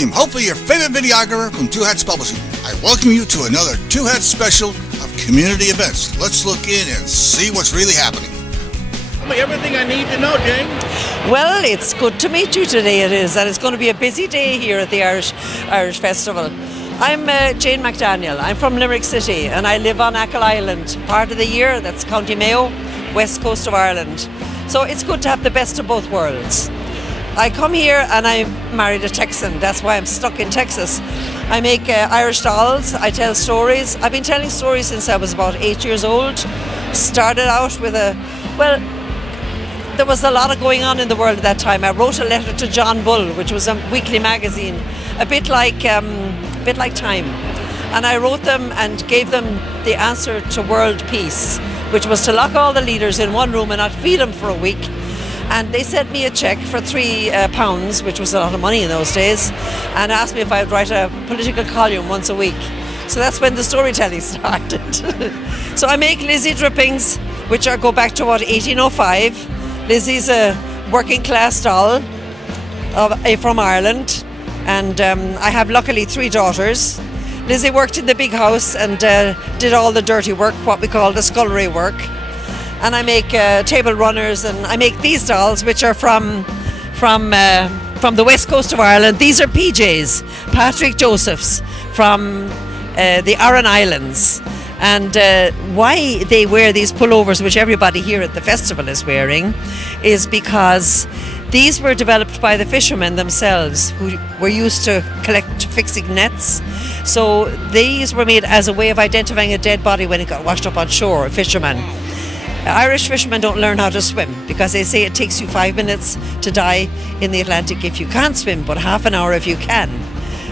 William, hopefully your favorite videographer from Two Hats Publishing. I welcome you to another Two Hats special of community events. Let's look in and see what's really happening. Tell me everything I need to know, Jane. Well, it's good to meet you today, it is, and it's going to be a busy day here at the Irish Festival. I'm Jane McDanmiel. I'm from Limerick City and I live on Achill Island. Part of the year, that's County Mayo, west coast of Ireland. So it's good to have the best of both worlds. I come here and I married a Texan, that's why I'm stuck in Texas. I make Irish dolls, I tell stories. I've been telling stories since I was about 8 years old. Started out with there was a lot of going on in the world at that time. I wrote a letter to John Bull, which was a weekly magazine, a bit like Time. And I wrote them and gave them the answer to world peace, which was to lock all the leaders in one room and not feed them for a week. And they sent me a cheque for £3, which was a lot of money in those days, and asked me if I would write a political column once a week. So that's when the storytelling started. So I make Lizzie drippings, which go back to about 1805. Lizzie's a working class doll from Ireland, and I have luckily 3 daughters. Lizzie worked in the big house and did all the dirty work, what we call the scullery work. And I make table runners, and I make these dolls, which are from the west coast of Ireland. These are PJs, Patrick Josephs, from the Aran Islands. And why they wear these pullovers, which everybody here at the festival is wearing, is because these were developed by the fishermen themselves, who were used to fixing nets. So these were made as a way of identifying a dead body when it got washed up on shore, a fisherman. Irish fishermen don't learn how to swim because they say it takes you 5 minutes to die in the Atlantic if you can't swim, but half an hour if you can.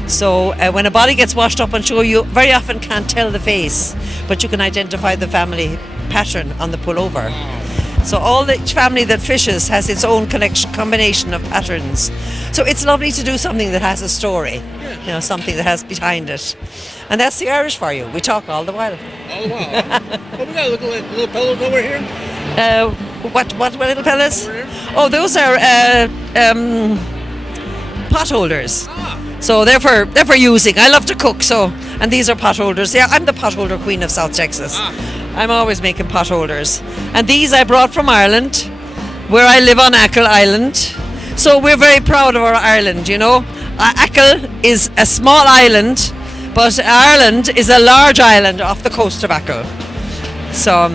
So when a body gets washed up on shore, you very often can't tell the face, but you can identify the family pattern on the pullover. So each family that fishes has its own combination of patterns. So it's lovely to do something that has a story, something that has behind it. And that's the Irish for you. We talk all the while. All the while. Well, we got little pillows over here. What little pillows? Over here? Oh, those are pot holders. Ah. So they're for using. I love to cook, and these are pot holders. Yeah, I'm the pot holder queen of South Texas. Ah. I'm always making pot holders. And these I brought from Ireland, where I live on Achill Island. So we're very proud of our Ireland, Achill is a small island, but Ireland is a large island off the coast of Achill. So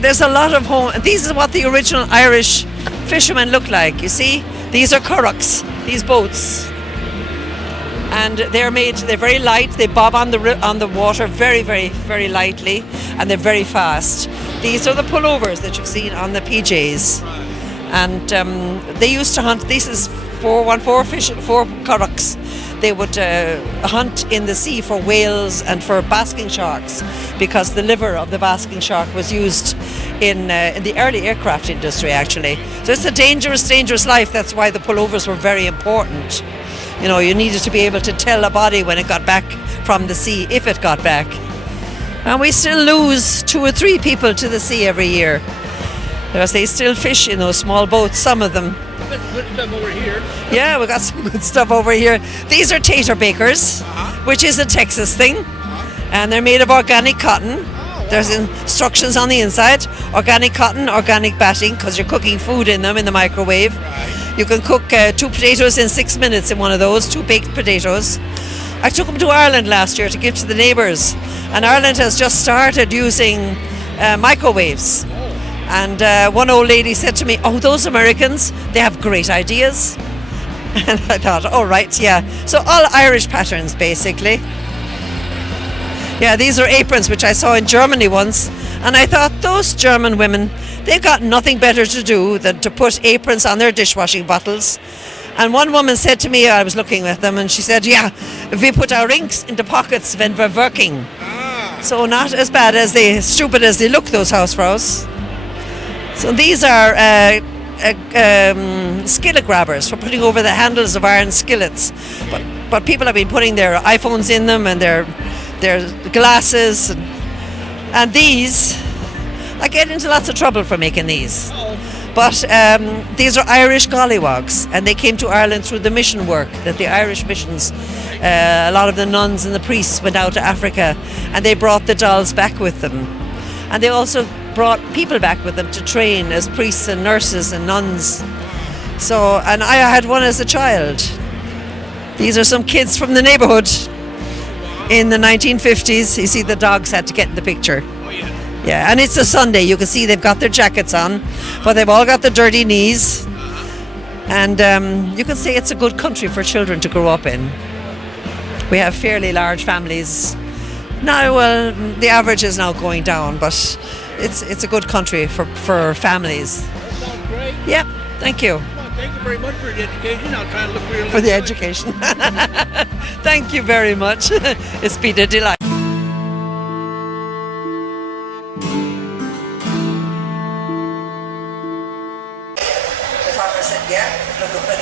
there's a lot of home. These is what the original Irish fishermen look like. You see, these are currachs, these boats, and they're very light. They bob on the water very, very, very lightly, and they're very fast. These are the pullovers that you've seen on the PJs, and they used to hunt. This is 414 currachs. They would hunt in the sea for whales and for basking sharks, because the liver of the basking shark was used in the early aircraft industry, actually. So it's a dangerous, dangerous life. That's why the pullovers were very important. You needed to be able to tell a body when it got back from the sea, if it got back. And we still lose 2 or 3 people to the sea every year, because they still fish in those small boats, some of them. Good stuff over here. Yeah, we got some good stuff over here. These are tater bakers, which is a Texas thing, and they're made of organic cotton. There's instructions on the inside: organic cotton, organic batting, because you're cooking food in them in the microwave. Right. You can cook 2 potatoes in 6 minutes in one of those, 2 baked potatoes. I took them to Ireland last year to give to the neighbours, and Ireland has just started using microwaves. And one old lady said to me, "Oh, those Americans, they have great ideas." And I thought, oh, right, yeah. So all Irish patterns, basically. Yeah, these are aprons, which I saw in Germany once. And I thought, those German women, they've got nothing better to do than to put aprons on their dishwashing bottles. And one woman said to me, I was looking at them, and she said, yeah, we put our rings in the pockets when we're working. So not as bad as stupid as they look, those housefraus. So these are skillet grabbers for putting over the handles of iron skillets. But people have been putting their iPhones in them, and their glasses. And these, I get into lots of trouble for making these. But these are Irish gollywogs, and they came to Ireland through the mission work that the Irish missions, a lot of the nuns and the priests went out to Africa, and they brought the dolls back with them. And they also brought people back with them to train as priests and nurses and nuns. So, and I had one as a child. These are some kids from the neighbourhood in the 1950s. You see the dogs had to get in the picture. Yeah, and it's a Sunday. You can see they've got their jackets on, but they've all got the dirty knees. And you can say it's a good country for children to grow up in. We have fairly large families. Now, well, the average is now going down, but it's a good country for families. That sounds great. Yep, thank you. Well, thank you very much for the education. I'll try to look for your For the education. Thank you very much. It's been a delight.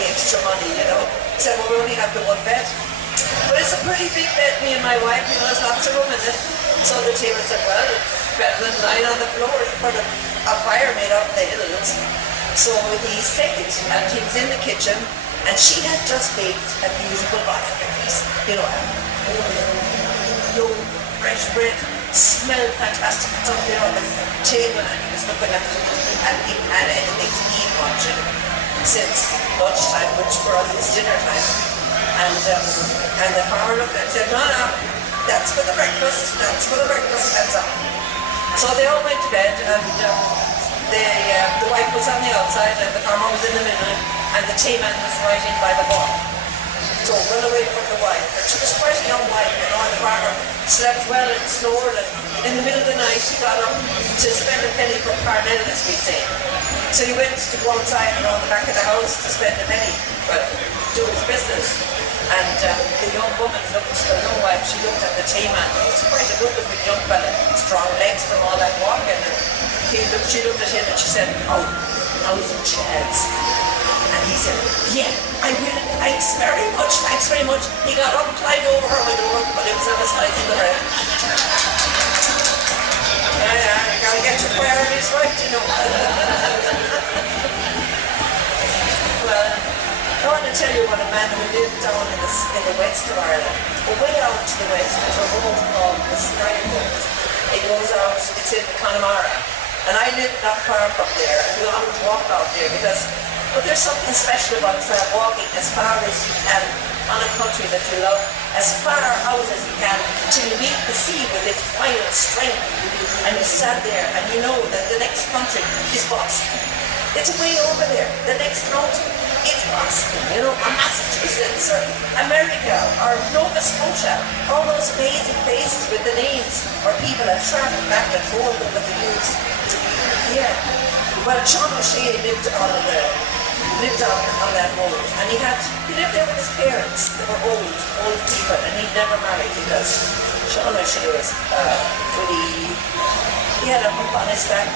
Extra money, you know. Said, well, we only have the one bed. But it's a pretty big bed, me and my wife, you know, there's lots of room in it. So the tailor said, well, it's better than lying on the floor in front of a fire made out of the hills. So he stayed, and he was in the kitchen, and she had just baked a beautiful bolognese. You know, no fresh bread, smelled fantastic. It's up there on the table, and he was looking at it, and he had anything to eat much. Since lunchtime, which for us is dinner time, and the farmer looked at it and said, no, that's for the breakfast, that's all. So they all went to bed, and the wife was on the outside, and the farmer was in the middle, and the tea man was right in by the bar. So well away from the wife, and she was quite a young wife, you know, and the farmer slept well and snored, and in the middle of the night he got up to spend a penny for Parnell, as we say. So he went to go outside around the back of the house to spend a penny, well, do his business. And the young woman looked, the young wife, she looked at the tea man. He was quite a good looking young fella, strong legs from all that walking. And she looked at him and she said, oh, 1,000 shares. And he said, yeah, I will, thanks very much. He got up, climbed over her window, but it was on the size of the bread. Yeah, you gotta get your priorities right, you know. Well, I want to tell you about a man who lived down in the west of Ireland. But way out to the west, there's a road called the Sky Road. It goes out, it's in Connemara. And I live not far from there, and we often walk out there but there's something special about walking as far as you can on a country that you love, as far out as you can, till you meet the sea with its wild strength, and you stand there and you know that the next country is Boston. It's way over there. The next county is Boston, you know, or Massachusetts, or America, or Nova Scotia, all those amazing places with the names where people have traveled back and forth over the years. Yeah. Well, John O'Shea lived on that road, and he lived there with his parents. They were old people, and he'd never married because Sean O'Shea was he had a hump on his back,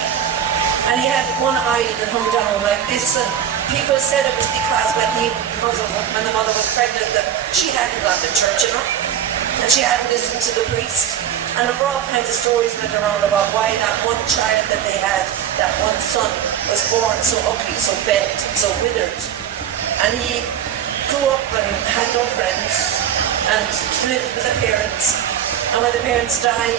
and he had one eye that hung down like this, and people said it was because when the mother was pregnant that she hadn't gone to church enough, and she hadn't listened to the priest. And there were all kinds of stories went around about why that one child that they had, that one son, was born so ugly, so bent, so withered. And he grew up and had no friends and lived with the parents. And when the parents died,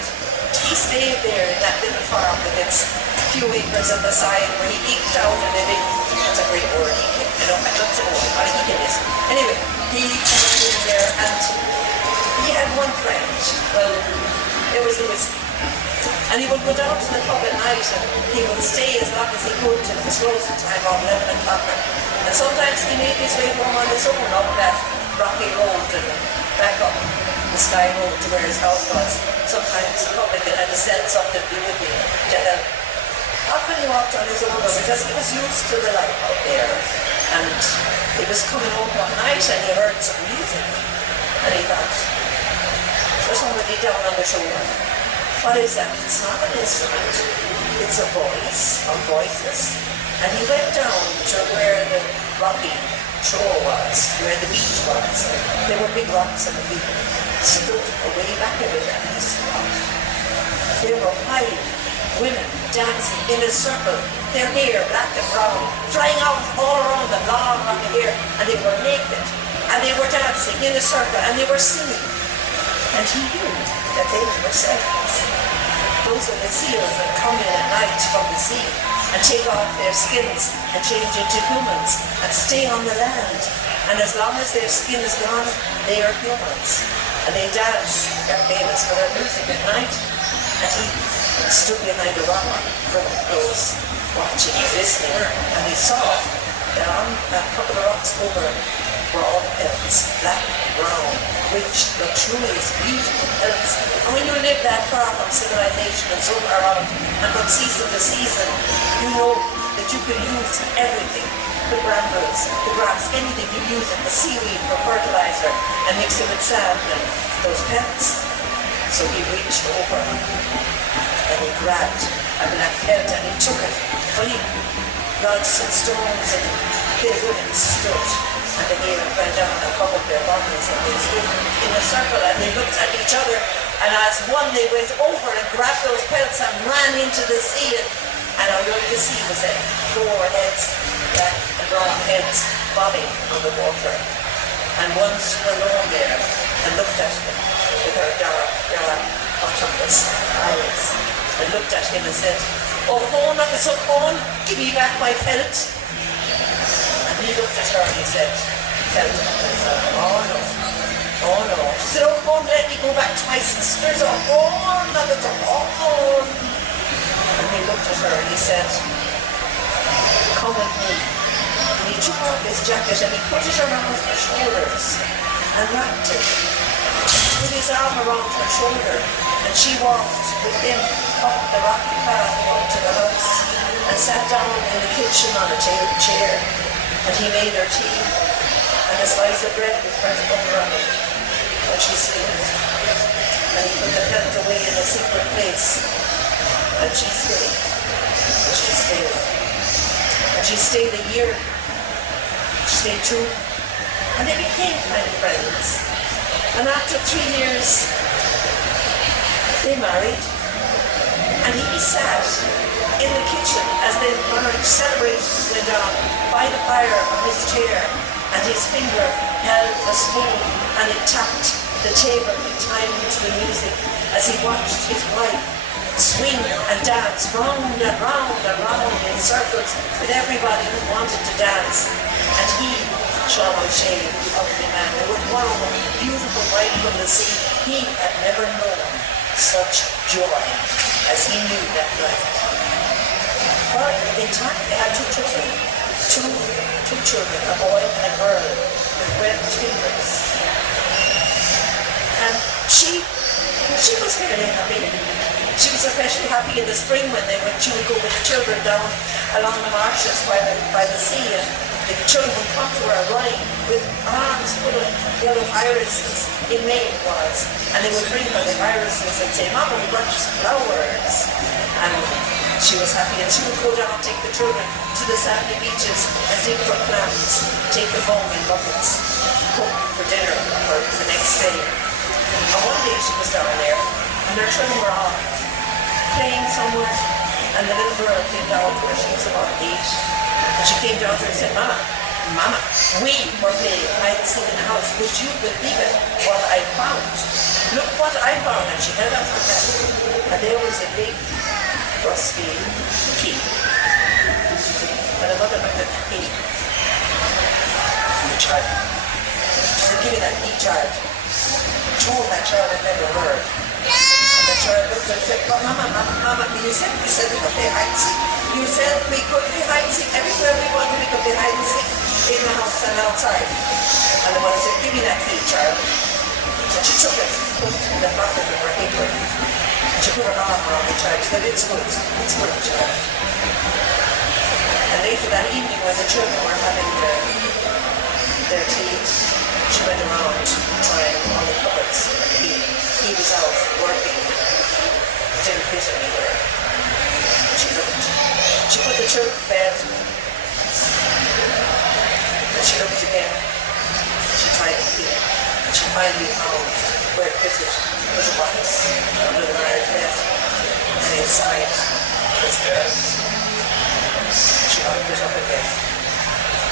he stayed there in that little farm with its few acres on the side where he eked out a living. That's a great word, eke. I don't know what eke is. Anyway, he lived there, and he had one friend. Well, it was the whiskey. And he would go down to the pub at night, and he would stay as long as he could till it was closing time on 11 o'clock. And sometimes he made his way home on his own up that rocky road and back up the Sky Road to where his house was. Sometimes the publican had to send something to be with me to help. Often he walked on his own because he was used to the life out there. And he was coming home one night and he heard some music. And he thought, there's somebody down on the shore. What is that? It's not an instrument. It's a voice, or voices. And he went down to where the rocky shore was, where the beach was. There were big rocks and the people stood away back a bit, and he saw there were 5 women dancing in a circle, their hair black and brown, flying out all around them, long hair, and they were naked, and they were dancing in a circle, and they were singing. And he knew that they were serpents. Those are the seals that come in at night from the sea and take off their skins and change into humans and stay on the land. And as long as their skin is gone, they are humans. And they dance. They're famous for their music at night. And he stood behind a rock very close, watching and listening. And he saw that on a couple of rocks over were all pelts, black and brown, rich, luxurious, beautiful pelts. And when you live that far from civilization and so far out, and from season to season, you know that you can use everything. The brambles, the grass, anything you use it, the seaweed for fertilizer, and mix it with sand and those pelts. So he reached over and he grabbed a black pelt and he took it. Funny rods and stones and the women stood. And the hair went down and covered their bodies, and they stood in a circle and they looked at each other, and as one they went over and grabbed those pelts and ran into the sea, and under the sea was there 4 heads, black and brown heads, bobbing on the water. And one stood alone there and looked at him with her dark, octopus eyes, and looked at him and said, "Oh, Hon, so Hon, give me back my pelt." And he looked at her and he said, "Oh no, oh no." She said, "Oh, Hon, let me go back to my sisters. Oh, Hon, not at all." And he looked at her and he said, "Come with me." And he took off his jacket and he put it around her shoulders and wrapped it. Put his arm around her shoulder, and she walked with him up the rocky path up to the house and sat down in the kitchen on a chair, and he made her tea and a slice of bread with fresh butter on it, and she stayed. And he put the pelt away in a secret place, and she stayed. And she stayed. And she stayed a year. She stayed 2. And they became kind of friends. And after 3 years, they married. And he sat in the kitchen as the marriage celebrations went on by the fire of his chair, and his finger held a spoon and it tapped the table in time to the music as he watched his wife swing and dance round and round and round in circles with everybody who wanted to dance. And he, Sean O'Shea, the ugly man who would wow, beautiful wife from the sea, he had never known such joy as he knew that night. But in time they had 2 children, two children, a boy and a girl with webbed fingers. And she was fairly happy. She was especially happy in the spring when she would go with the children down along the marshes by the sea, and the children would come to her running with arms full of yellow irises. In May it was, and they would bring her the irises and say, "Mama, we brought you some flowers." And she was happy, and she would go down and take the children to the sandy beaches and dig for clams, take them home in buckets, cook for dinner for the next day. And one day she was down there, and her children were off playing somewhere, and the little girl came down to her. She was about 8, and she came down to her and said, Mama, we were playing hide and seek in the house. Would you believe it, what I found? Look what I found." And she held out her hand, and there was a big rusty key. And the mother looked at the key. The child. She said, "Give me that key, child." Told that child had never heard. The child looked and said, "But Mama, you said we could play hide and seek. You said we could play hide and seek everywhere we wanted. We could play hide and seek in the house and outside." And the mother said, "Give me that key, child." And she took it, put it in the pocket of her apron, and she put her arm around the child. She said, "It's good, child." And later that evening, when the children were having their tea, she went around trying on the cupboards. He was out working. Didn't fit anywhere. She looked. She put the children to bed. And she looked again. She tried to feel it. And she finally found where it fitted was a box under the marriage bed. and inside was the bed. She opened it up again.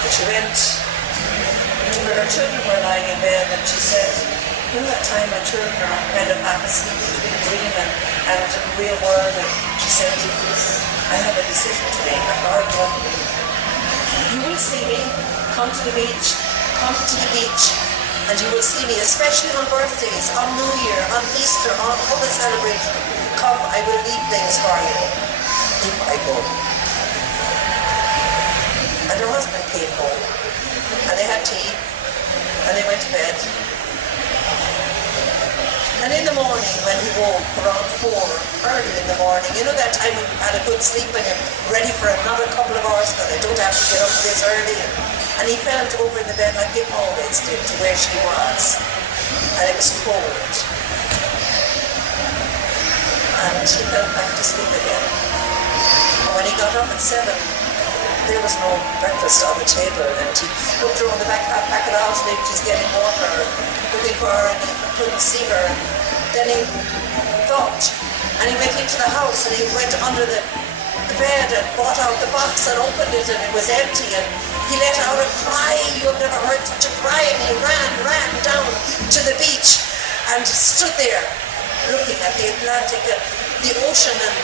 And she went to where her children were lying in bed, and she said, you know that time when children are kind of half asleep between dream and the real world, and she said, I have a decision to make, a hard one. You will see me come to the beach, and you will see me, especially on birthdays, on New Year, on Easter, on all the celebrations. Come, I will leave things for you if I go. And her husband came home, and they had tea, and they went to bed. And in the morning, when he woke around 4, early in the morning, you know that time when you've had a good sleep and you're ready for another couple of hours because I don't have to get up this early. And he felt over in the bed like he always did to where she was. And it was cold. And he fell back to sleep again. And when he got up at 7, there was no breakfast on the table, and he looked around the back of the house, maybe she's getting water, looking for her, and he couldn't see her. Then he thought, and he went into the house, and he went under the bed and brought out the box and opened it, and it was empty, and he let out a cry. You have never heard such a cry, and he ran down to the beach and stood there looking at the Atlantic and the ocean, and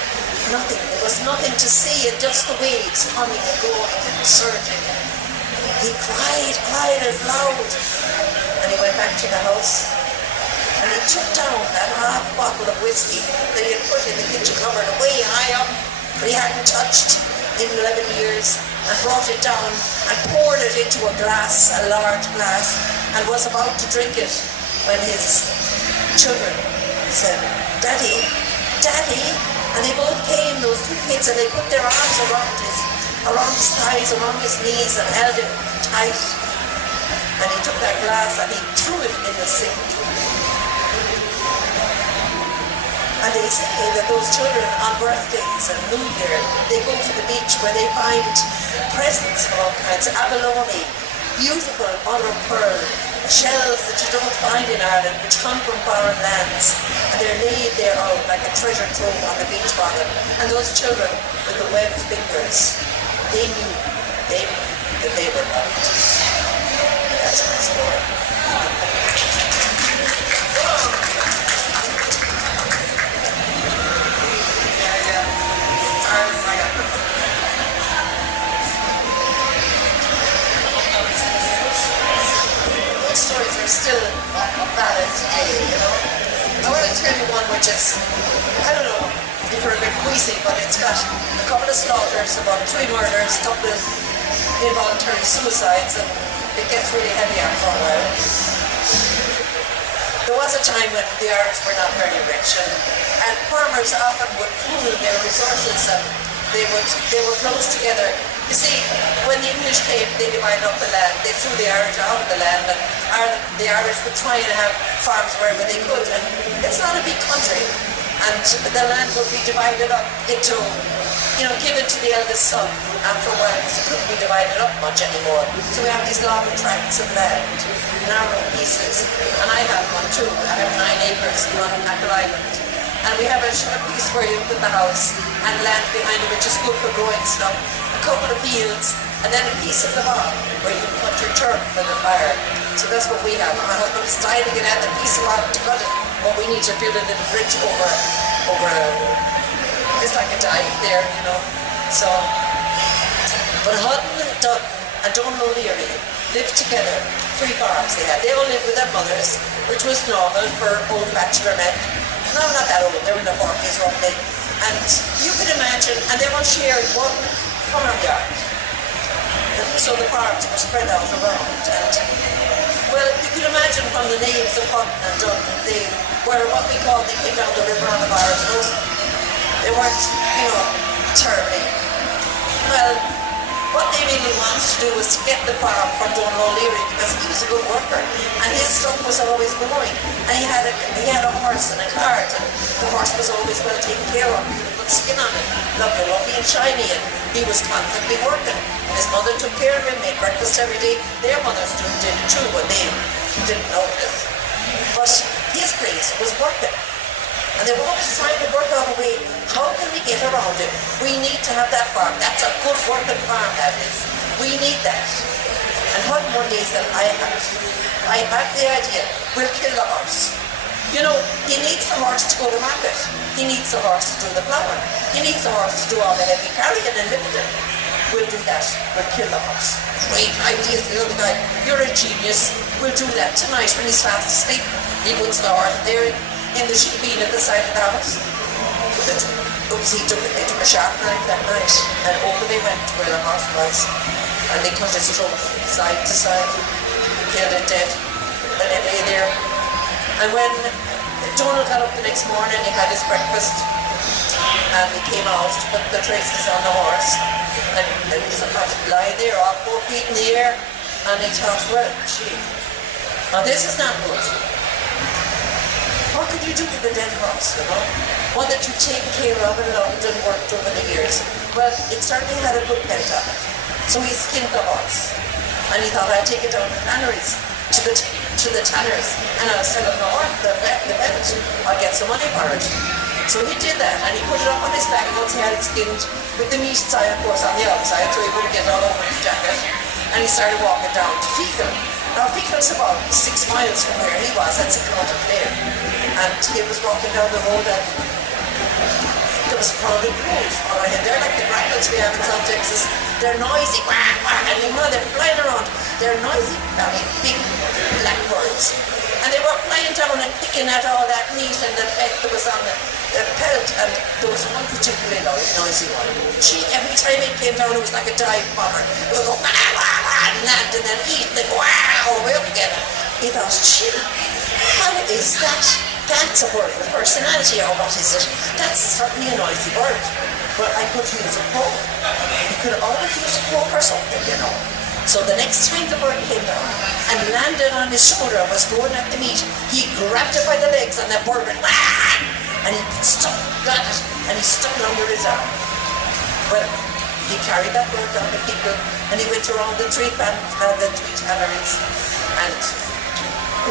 nothing. There was nothing to see, and just the waves coming and going and surging. And he cried as loud. And he went back to the house, and he took down that half bottle of whiskey that he had put in the kitchen cupboard way high up, that he hadn't touched in 11 years, and brought it down and poured it into a glass, a large glass, and was about to drink it when his children said, Daddy, Daddy. And they both came, those two kids, and they put their arms around his thighs, around his knees, and held him tight. And he took that glass and he threw it in the sink. And they say that those children on birthdays and New Year, they go to the beach where they find presents of all kinds, abalone, beautiful mother of pearl, shells that you don't find in Ireland, which come from foreign lands, and they're laid there out like a treasure trove on the beach bottom. And those children with the webbed fingers, they knew that they were loved. That's my story. Stories are still valid today, you know. I want to tell you one which is, I don't know if you're a bit queasy, but it's got a couple of slaughters, about 3 murders, a couple of involuntary suicides, and it gets really heavy after a while. There was a time when the Irish were not very rich, and farmers often would pool their resources, and they were close together. You see, when the English came, they divided up the land. They threw the Irish out of the land, and the Irish would try and have farms wherever they could. And it's not a big country, and the land would be divided up into, given to the eldest son after a while, because it couldn't be divided up much anymore. So we have these long tracts of land, narrow pieces, and I have one too. I have 9 acres on Achill Island. And we have a short piece where you put the house and land behind it, which is good for growing stuff, a couple of fields, and then a piece of the bog where you can put your turf for the fire. So that's what we have. My husband is dying to get at the piece of rock to cut it, but we need to build a little bridge over it's like a dive there, you know. So, but Hutton, Dutton, and Donald O'Leary lived together. 3 farms they had. They all lived with their mothers, which was normal for old bachelor men. No, not that old, they were in their 40s roughly. And you could imagine, and they all shared one farmyard. And so the farms were spread out around. And, well, you could imagine from the names of Hutton and Dutton, they were what we call, they came down the river on the Irish Road. They weren't, terribly. Well, what they really wanted to do was to get the farm from Donald O'Leary, because he was a good worker and his stuff was always growing, and he had a horse and a cart, and the horse was always well taken care of. He had a good skin on it, lovely and shiny, and he was constantly working. His mother took care of him, made breakfast every day. Their mothers did it too, but they didn't know this. But his place was working, And they were always trying to work out a way, how can we get around it? We need to have that farm. That's a good working farm, that is. We need that. And one day said, I had the idea, we'll kill the horse. You know, he needs the horse to go to market. He needs the horse to do the plowing. He needs the horse to do all the heavy carrying and lifting. We'll do that. We'll kill the horse. Great idea, the other guy. You're a genius. We'll do that tonight when he's fast asleep. He puts the horse there in the sheep bean at the side of the house. They took a sharp knife that night, and over they went to where the horse was. And they cut his throat side to side, killed it dead, and it lay there. And when Donald got up the next morning, he had his breakfast, and he came out to put the traces on the horse, and he was lying there, all 4 feet in the air, and he thought, well, gee, now this is not good. What could you do with a dead horse, you know? One that you've taken care of and loved and worked over the years. Well, it certainly had a good pelt on it. So he skinned the horse, and he thought, I'd take it down to the tanneries, to the tanners, and I'll sell it the belt. I'll get some money for it. So he did that, and he put it up on his back, and once he had it skinned with the meat side, of course, on the outside, so he wouldn't get all over his jacket. And he started walking down to Fecal. Now, Fecal's about 6 miles from where he was, that's a kilometre there. And he was walking down the road, and there was a crowd of crows following him. They're like the grackles we have in South Texas. They're noisy, quack, quack, and you know they're flying around. They're noisy, big black birds. And they were flying down and picking at all that meat and the fat that was on the pelt. And there was one particularly noisy one. Every time it came down, it was like a dive bomber. It would go, wah, wah, wah, and land and then eat, and then go, wah, all the way up again. He thought, gee, how is that? That's a bird with personality, or what is it? That's certainly a noisy bird. But I could use a crow. You could always use a crow for something, you know. So the next time the bird came down and landed on his shoulder and was going at the meat, he grabbed it by the legs and the bird went, wah! And he got it, and he stuck it under his arm. Well, he carried that bird down the Fecal, and he went around the three tanneries, and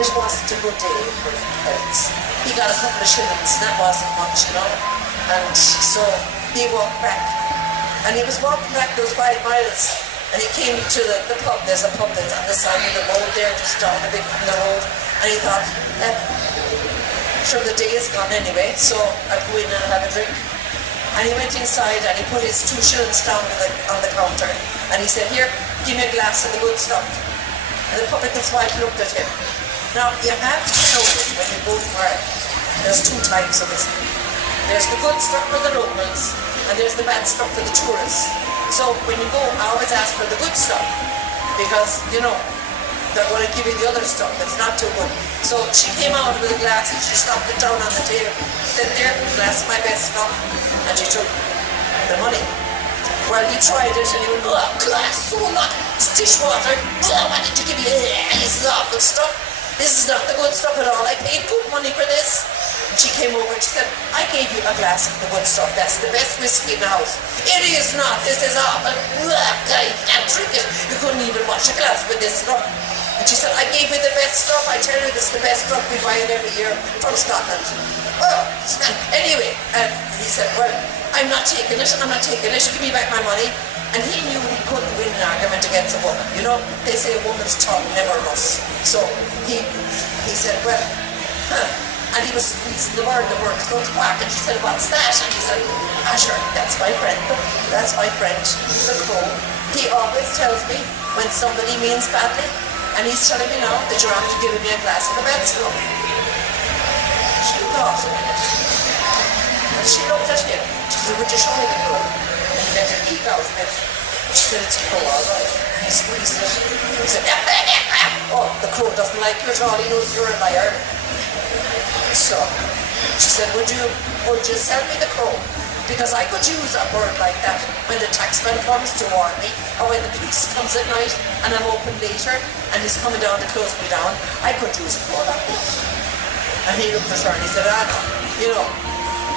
it wasn't a good day for pelts. He got a couple of shillings, that wasn't much, you know. And so he walked back, and he was walking back those 5 miles, and he came to the pub. There's a pub that's on the side of the road there, just down a bit from the road, and he thought, sure, the day is gone anyway, so I'll go in and have a drink. And he went inside and he put his 2 shillings down on the counter, and he said, here, give me a glass of the good stuff. And the publican's wife looked at him. Now, you have to notice when you go to Ireland, there's 2 types of whiskey. There's the good stuff for the locals, and there's the bad stuff for the tourists. So when you go, I always ask for the good stuff, because, you know, they're going to give you the other stuff that's not too good. So she came out with a glass and she stopped it down on the table. She said, there, glass of my best stuff. And she took the money. Well, he tried it and he went, oh, glass, so not, it's dishwater. Oh, why did you give me this awful stuff? This is not the good stuff at all. I paid good money for this. And she came over and she said, I gave you a glass of the good stuff. That's the best whiskey in the house. It is not. This is awful. I can't drink it. You couldn't even wash a glass with this stuff. And she said, I gave you the best stuff. I tell you, this is the best stuff we buy it every year from Scotland. Well, anyway, and he said, well, I'm not taking it. I'm not taking it. Give me back my money. And he knew he couldn't win an argument against a woman. You know, they say a woman's tongue never rusts. So he said, well, and he was squeezing the word was going to quack, and she said, what's that? And he said, sure, that's my friend. That's my friend, the crow. He always tells me when somebody means badly, and he's telling me now that you're after giving me a glass of the bad stuff. She thought a minute. And she looked at him. She said, would you show me the crow? And he let her eat out of it. She said, it's a crow, all right. And he squeezed it. He said, oh, the crow doesn't like you at all. He knows you're a liar. So she said, would you sell me the crow? Because I could use a bird like that when the taxman comes to warn me, or when the police comes at night and I'm open later and he's coming down to close me down. I could use a crow like that. And he looked at her and he said, no, you know,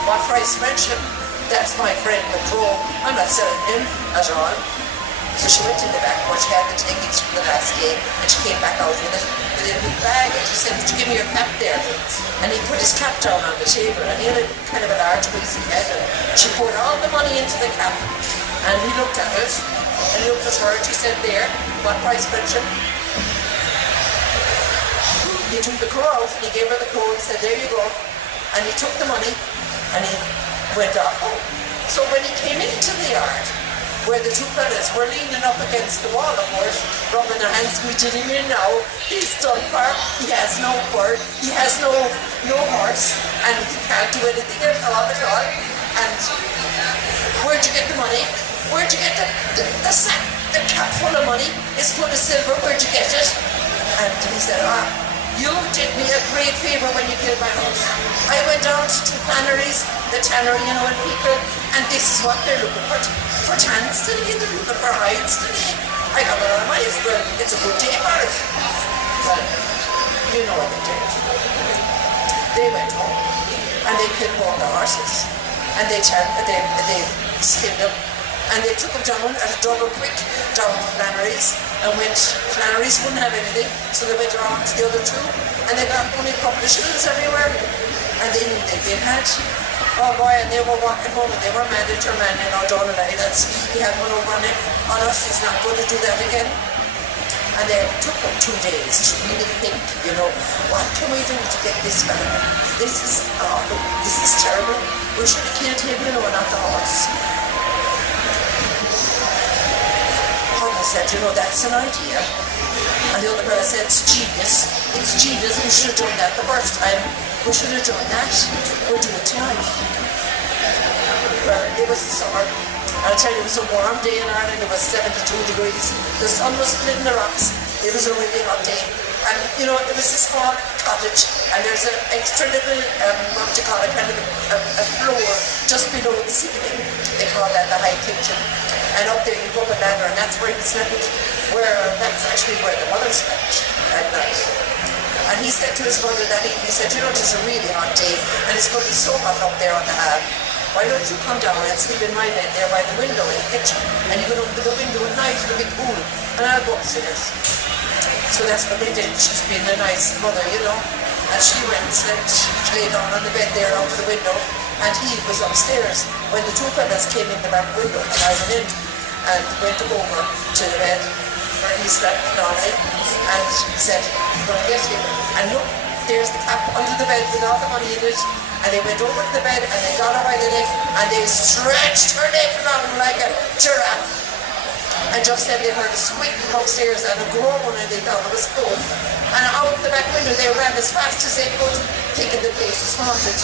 what price friendship? That's my friend the crow. I'm not selling him at all. So she went in the back where she had the tickets from the last day, and she came back out with a big bag, and she said, would you give me your cap there? And he put his cap down on the table, and he had a kind of a large greasy head, and she poured all the money into the cap, and he looked at it, and he looked at her, and she said, there, what price, friendship? He took the crow out, and he gave her the crow, and said, there you go. And he took the money, and he went off home. So when he came into the yard, where the two fellas were leaning up against the wall, of course, rubbing their hands, we did him in now, he's done for, he has no bird, he has no horse, and he can't do anything at all. And where'd you get the money? Where'd you get the sack, the cap full of money? It's full of silver, where'd you get it? And he said, you did me a great favour when you killed my horse. I went down to Flannery's, the tannery, in people, and this is what they're looking for tans today, they're looking for hides today. I got it on my well, it's a good day for it. Well, you know what they did. They went home, and they killed all the horses, and they skinned them, and they took them down at a double quick down to Flannery's, and Flannery's wouldn't have anything, so they went around to the other two, and they got only a couple of shillings everywhere, and they knew they'd been had. Oh boy, and they were walking home, and they were mad at her man, Donald, he had one over on us, he's not going to do that again. And they took them 2 days to really think, what can we do to get this fella? This is awful, this is terrible, we should have killed him, not the horse. Said, that's an idea. And the other girl said, it's genius, we should have done that the first time. We should have done that. We'll do it tonight. Well, it was the summer. I'll tell you, it was a warm day in Ireland. It was 72 degrees. The sun was splitting the rocks. It was a really hot day. And, it was a small cottage, and there's an extra little, what do you call it, kind of a floor just below the ceiling. They call that the high kitchen. And up there you go up a ladder, and that's where he slept, that's actually where the mother slept at night. And he said to his mother that evening, he said, it's a really hot day, and it's going to be so hot up there on the half. Why don't you come down and sleep in my bed there by the window in the kitchen, and you can open the window at night, it'll be cool, and I'll go upstairs. So that's what they did. She's been a nice mother, and she went and slept, lay down on the bed there over the window, and he was upstairs when the two fellas came in the back window, and I went in and went over to the bed where he slept normally, and said, you're going to get him. And look, there's the cap under the bed with all the money in it. And they went over to the bed, and they got her by the neck, and they stretched her neck around like a giraffe. And just then they heard a squeak from upstairs and a groan, and they thought it was close. And out the back window they ran as fast as they could, thinking the place was haunted.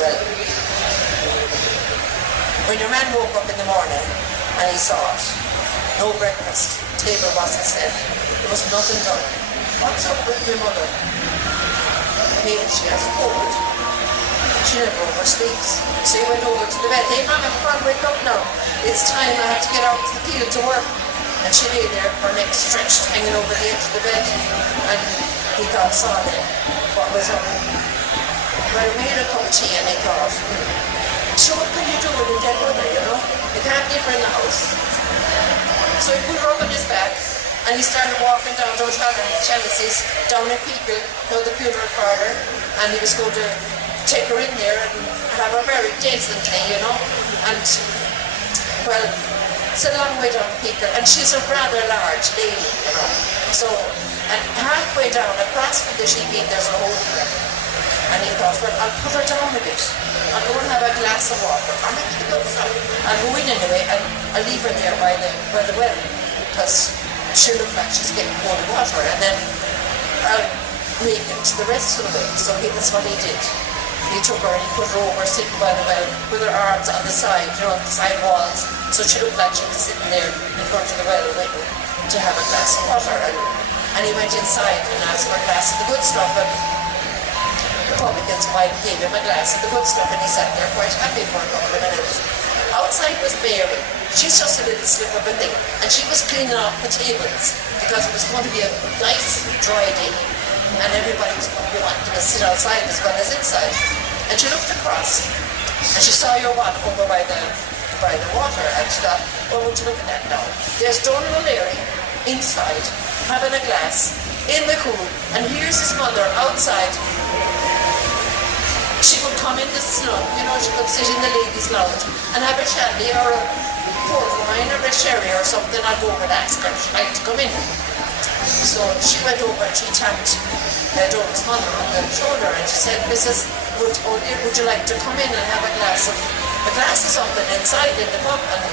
Well, when your man woke up in the morning and he saw it, no breakfast, table wasn't set, there was nothing done. What's up with my mother? Maybe she has a cold. She never oversleeps. So he went over to the bed. Hey mama, come on, wake up now. It's time, I have to get out to the field to work. And she lay there, her neck stretched, hanging over the edge of the bed. And he saw then what was up. Well, we made a cup of tea, and he thought, so what can you do with a dead mother, You can't leave her in the house. So he put her up on his back, and he started walking down those chalices, down a Fecal, the funeral parlour, and he was going to take her in there and have her buried decently, And, well, it's a long way down Fecal, and she's a rather large lady, So, and halfway down, across from the sheep gate, there's a hole there. And he thought, well, I'll put her down a bit. I'll go and have a glass of water. I'll go in anyway, and I'll leave her there by the well, because she'll look like she's getting cold water, and then I'll make it the rest of the way. So that's what he did. He took her and he put her over, sitting by the well, with her arms on the side, on the side walls, so she looked like she was sitting there in front of the well waiting to have a glass of water. And he went inside and asked for a glass of the good stuff, and the publican's wife gave him a glass of the good stuff, and he sat there quite happy for a couple of minutes. Outside was Mary. She's just a little slip of a thing, and she was cleaning off the tables because it was going to be a nice dry day, and everybody was going to be wanting to sit outside as well as inside. And she looked across, and she saw your one over by the to buy the water. And she thought, well, would you look at that now? There's Donald O'Leary inside, having a glass, in the cool, and here's his mother outside. She could come in the snug, she could sit in the ladies' lounge and have a shandy or a port wine or a sherry or something. I'd go over and ask her if she'd like to come in. So she went over and she tapped Donald's mother on the shoulder and she said, Mrs. Would you like to come in and have a glass of something inside in the pub? And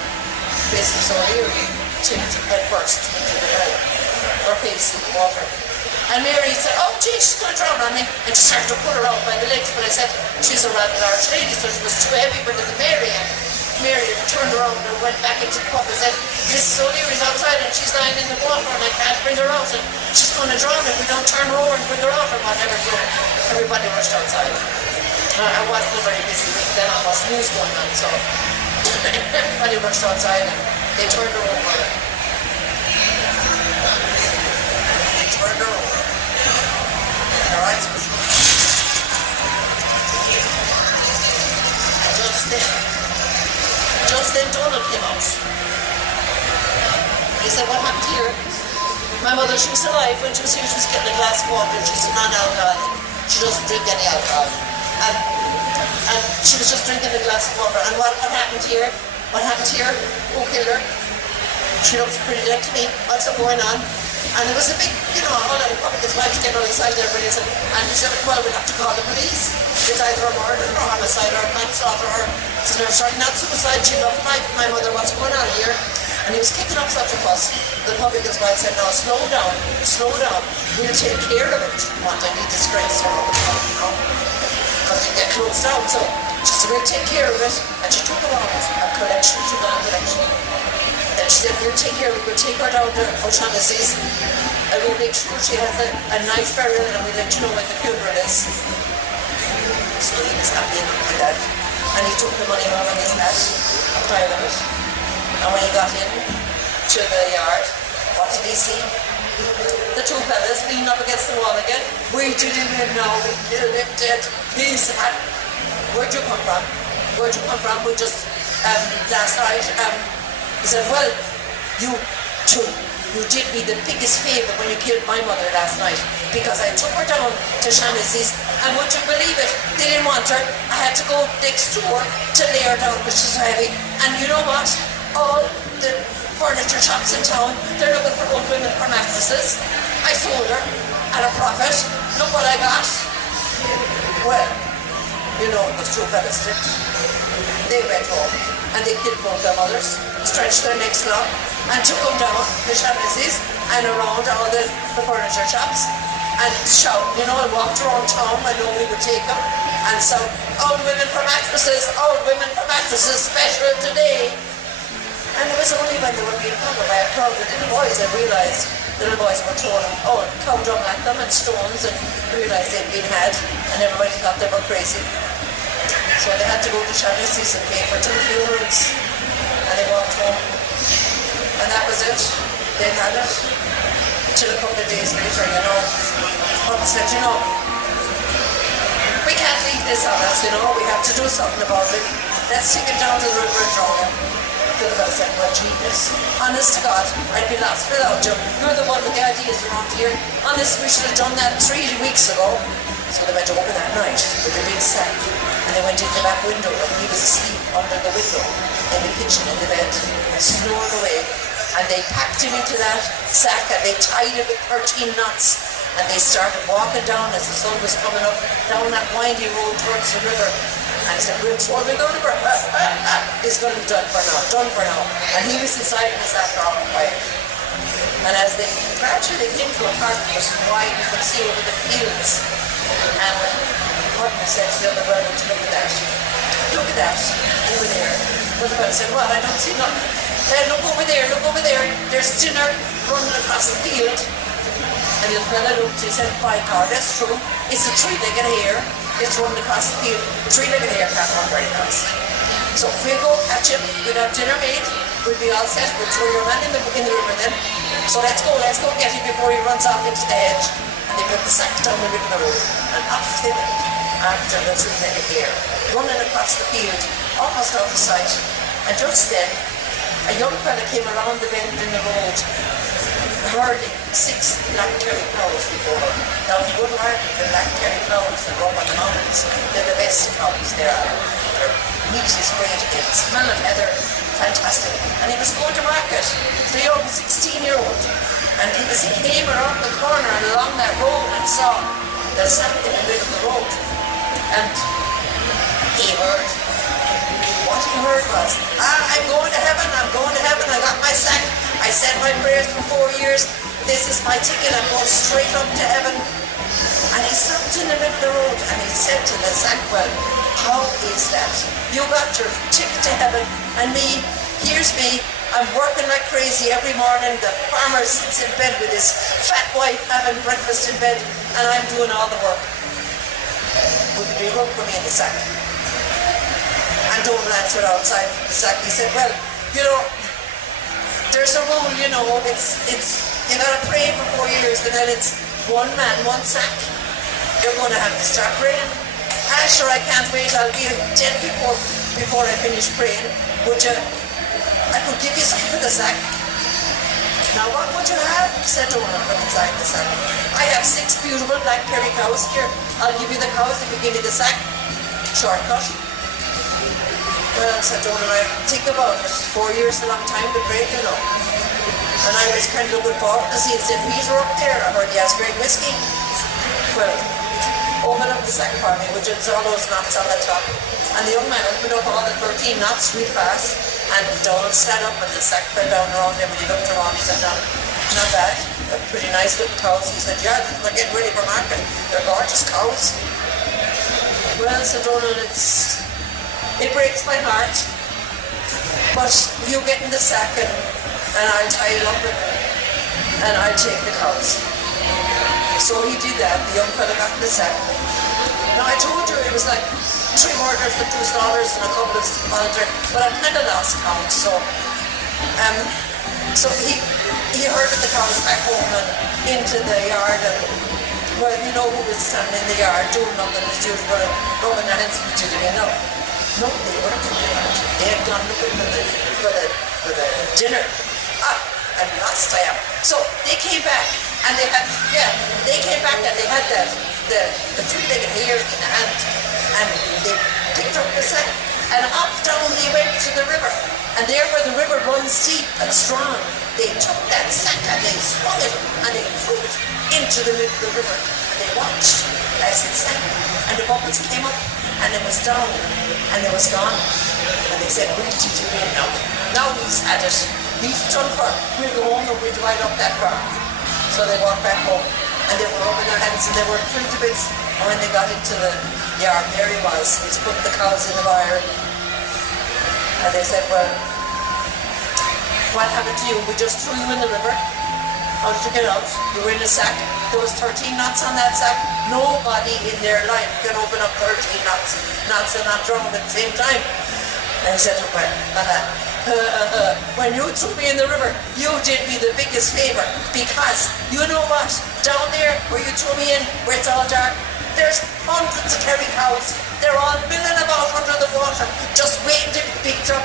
Mrs. O'Leary tipped head first into the well, her face in the water. And Mary said, oh gee, she's going to drown on me. And she started to pull her out by the legs, but I said, she's a rather large lady, so she was too heavy for little Mary. And Mary turned around and went back into the pub and said, Mrs. O'Leary's outside and she's lying in the water and I can't bring her out and she's going to drown if we don't turn her over and bring her out or whatever. So everybody rushed outside. I wasn't a very busy week then, there was news going on, so everybody rushed outside and they turned her over. And her eyes were shut. And just then Donald came out. He said, what happened here? My mother, she was alive when she was here, she was getting a glass of water. She's a non-alcoholic. She doesn't drink any alcohol. And she was just drinking a glass of water. And what happened here? What happened here? Who killed her? She looks pretty dead to me. What's going on? And there was a big, all the Republicans' wives getting all excited, everybody said, and he said, well, we'll have to call the police. It's either a murder or homicide or manslaughter or sorry, not suicide, she loved my mother, what's going on here? And he was kicking up such a fuss. The Republicans' wives said, no, slow down, we'll take care of it. Want any disgrace or because you get closed down. So she said, we'll take care of it. And she took her out a collection, she got a collection. And she said, we'll take her down to O'Shaughnessy's and we'll make sure she has a nice burial and we'll let you know when the funeral is. So he was happy enough with that. And he took the money home in his hat, a pile of it. And when he got in to the yard, what did he see? The two fellas leaning up against the wall again. We did him in now, we killed him dead. He's had. Where'd you come from? We just, last night, he said, well, you did me the biggest favour when you killed my mother last night because I took her down to Shaughnessy's and would you believe it, they didn't want her. I had to go next door to lay her down because she's heavy. And you know what? All the furniture shops in town, they're looking for old women for mattresses. I sold her at a profit. Look what I got. Well, it was two fellas did. They went home and they killed both their mothers, stretched their necks long, and took them down the Shaughnessy's and around all the furniture shops and shouted, and walked around town when nobody would take them and so old women for mattresses, special today. And it was only when they were being covered by a crowd of little boys that realised the little boys were throwing cow dung at them and stones and realised they'd been had and everybody thought they were crazy. So they had to go to Shaughnessy's and pay for 2 funerals and they walked home. And that was it. They had it. Till a couple of days later, Papa said, we can't leave this on us, we have to do something about it. Let's take it down to the river and drown him. The fellow said, well, genius. Honest to God, I'd be lost without you. You're the one with the ideas around here. Honest, we should have done that 3 weeks ago. So they went over that night with a big sack. And they went in the back window and he was asleep under the window in the kitchen in the bed and snoring away. And they packed him into that sack and they tied him with 13 knots. And they started walking down as the sun was coming up, down that windy road towards the river. And he said, we'll throw him in the river. It's going to be done for now. And he was inside in his sack all quiet. And as they gradually came to a part that was wide, you could see over the fields. And Martin said to the other brother, would you look at that? Look at that, over there. The other brother said, what, I don't see nothing. Look over there, there's dinner running across the field. And the other brother looked, he said, by God, that's true. It's a 3-legged hare, it's running across the field. 3-legged hare can't run very fast. So we'll go catch him, we'll have dinner made, we'll be all set, we'll throw your man in the river then. So let's go get him before he runs off into the hedge. And they put the sack down the middle of the road, and off they went after the 3-legged hare, running across the field, almost out of sight. And just then, a young fella came around the bend in the road, herding 6 black Kerry cows before her. Now, he wouldn't argue the black Kerry cows that roam on the mountains. They're the best cows there are. Their meat is great again, smell of heather, fantastic. And he was going to market, the young 16-year-old. And as he came around the corner and along that road and saw the sack in the middle of the road, and he heard, what he heard was, I'm going to heaven, I got my sack, I said my prayers for 4 years, this is my ticket, I'm going straight up to heaven. And he stopped in the middle of the road and he said to the sack, well, how is that? You got your ticket to heaven, and me, here's me, I'm working like crazy every morning, the farmer sits in bed with his fat wife having breakfast in bed, and I'm doing all the work. Would you be room for me in the sack? And Donald answered outside from the sack. He said, well, you know, there's a rule, you know, it's you gotta pray for 4 years, and then it's one man, one sack. You're gonna have to start praying. Sure, I can't wait, I'll be dead before I finish praying. Would you, I could give you something for the sack. Now what would you have? Said Donald from inside the sack. I have 6 beautiful black Kerry cows here. I'll give you the cows if you give me the sack. Shortcut. Well, said Donald, I think about it. 4 years is a long time to pray, you know. And I was kind of looking forward to seeing St. Peter up there. I heard he has great whiskey. Well, open up the sack for me, which is all those knots on the top. And the young man opened up all the 13 knots real fast. And Donald sat up and the sack fell down around him, and he looked around. He said, no, not bad. They're pretty nice little cows. He said, yeah, they're getting ready for market. They're gorgeous cows. Well, said Donald, it breaks my heart, but you get in the sack and I'll tie it up and I'll take the cows. So he did that. The young fella got in the sack. Now I told you it was like 3 murders and 2 slaughters and a couple of voluntary, but I kind of lost count. So he herded the cows back home and into the yard, and well, you know who was standing in the yard doing nothing as usual, rubbing their hands into it, you know. No, they weren't in the yard. They had gone looking for the dinner. And lost I am. So they came back and they had the 3-legged hare in the hand, and they picked up the sack and off down they went to the river. And there where the river runs deep and strong, they took that sack and they swung it and they threw it into the middle of the river. And they watched as it sank, and the bubbles came up and it was down and it was gone. And they said, where did you win now? Now he's had it. He's done for. We'll go home and we'll divide up that bar. So they walked back home and they were rubbing their hands and they were thrilled to bits. And when they got into the yard, there he was. He's putting the cows in the byre. And they said, well, what happened to you? We just threw you in the river. How did you get out? You were in a sack. There was 13 knots on that sack. Nobody in their life can open up 13 knots and not drown at the same time. And he said, well, when you threw me in the river, you did me the biggest favor, because you know what? Down there where you threw me in, where it's all dark, there's hundreds of Kerry cows. They're all milling about under the water, just waiting to be picked up.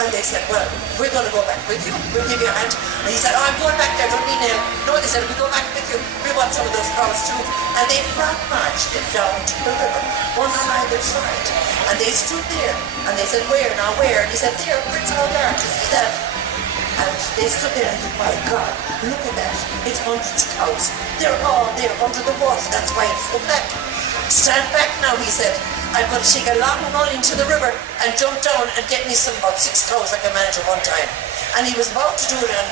And they said, well, we're going to go back with you. We'll give you a hand. And he said, oh, I'm going back there, don't mean it. No, they said, we'll go back with you. We want some of those cows too. And they marched it down to the river, one on either side. And they stood there. And they said, where? Now where? And he said, there, where it's all dark. You see that? And they stood there and said, my God, look at that. It's hundreds of cows. They're all there under the water. That's why it's so black. Stand back now, he said. I'm going to take a long run into the river and jump down and get me about 6 cows I can manage at one time. And he was about to do it, and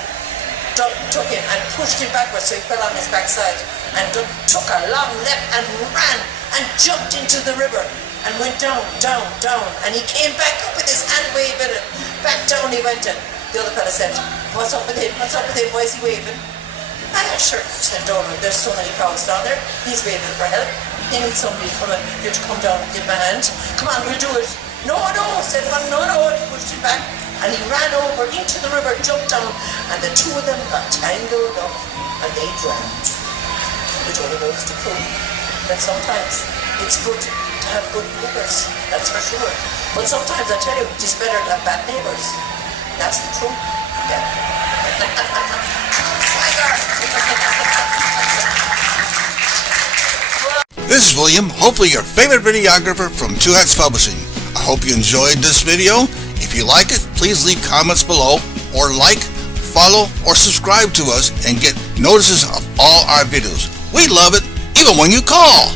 Doug took him and pushed him backwards so he fell on his backside. And Doug took a long leap and ran and jumped into the river and went down. And he came back up with his hand waving, and back down he went. And the other fella said, what's up with him? Why is he waving? Sure, said Donald, there's so many cows down there. He's waving for help. They need somebody from here to come down and give him a hand. Come on, we'll do it. No, said one. No, he pushed him back. And he ran over into the river, jumped down, and the 2 of them got tangled up and they drowned. Which only goes to prove that sometimes it's good to have good neighbours, that's for sure. But sometimes I tell you, it's better to have bad neighbours. That's the truth. Yeah. My God. This is William, hopefully your favorite videographer from Two Hats Publishing. I hope you enjoyed this video. If you like it, please leave comments below, or like, follow, or subscribe to us and get notices of all our videos. We love it, even when you call.